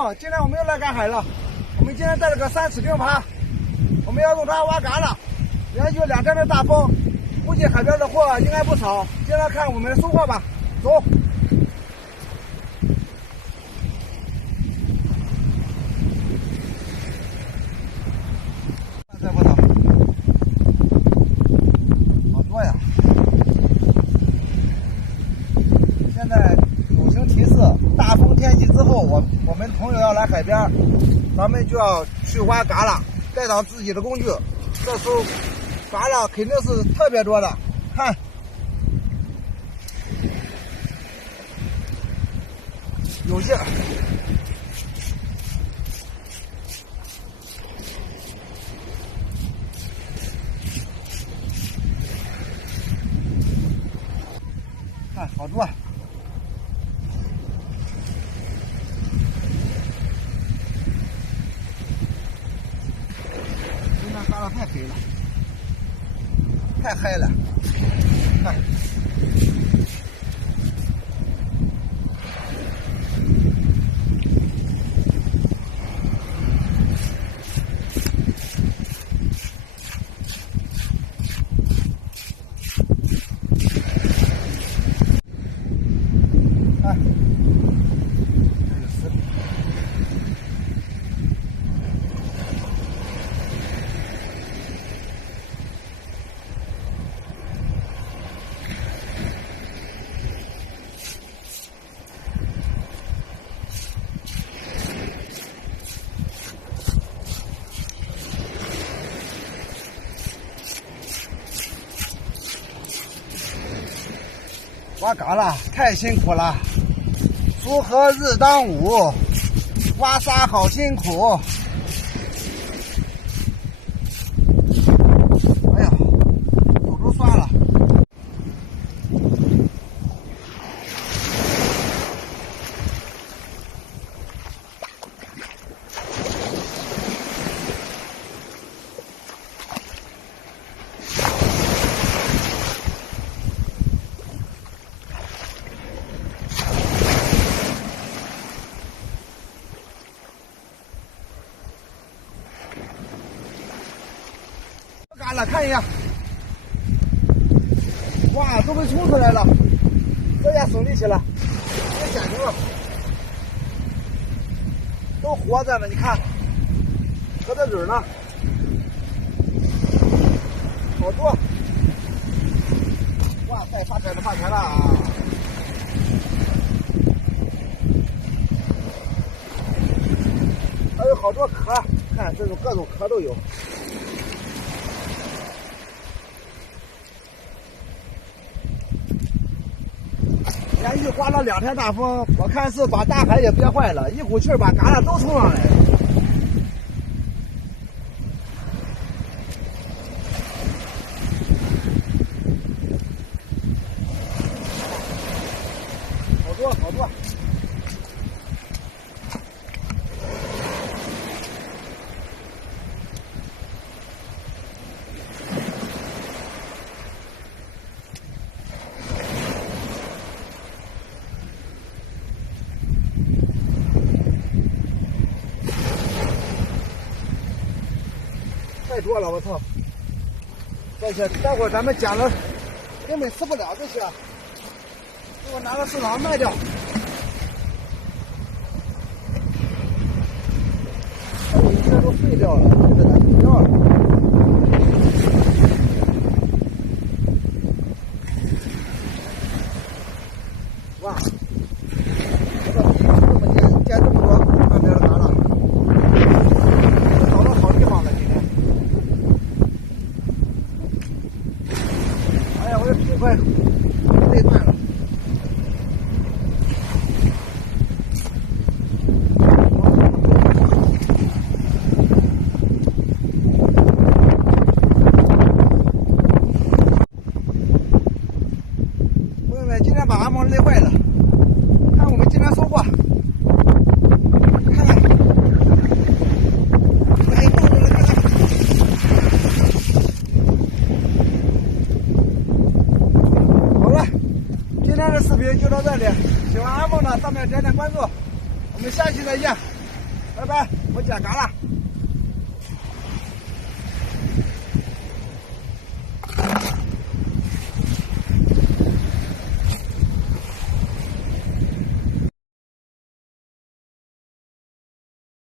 峰，今天我们又来赶海了。我们今天带了个3尺钉耙，我们要用它挖蛤蜊。连续2天的大风，估计海边的货应该不少。进来看我们的收获吧，走。再不走，好多呀！现在友情提示：大风天气之后，我们朋友要来海边，咱们就要去挖蛤蜊，带上自己的工具。这时候蛤蜊肯定是特别多的，看，有些。看好多，今天蛤蜊太黑了，太嗨了，看。挖蛤蜊太辛苦了，锄禾日当午，挖沙好辛苦。哎呀，手都酸了。蛤蜊看一下，哇，都被冲出来了，这下省力气了，别显形了，都活着呢，你看，搁这蕊呢，好多，哇塞，发财了，发财了啊！还有好多壳，看这种各种壳都有。连续刮了2天大风，我看是把大海也憋坏了，一股气儿把蛤蜊都冲上来了。好多好多。太多了，我操！这些待会儿咱们捡了，根本吃不了这些，给我拿到市场卖掉。有些都碎掉了，这个不要了。哇！我这这么捡这么多岸边的蛤蜊。找到好地方了，今天。哎呀，我的腿快累断了。朋友们，今天把阿毛累坏了。看我们今天收获。看看。今天的视频就到这里，喜欢阿梦的上面点点关注，我们下期再见。拜拜，我接嘎了。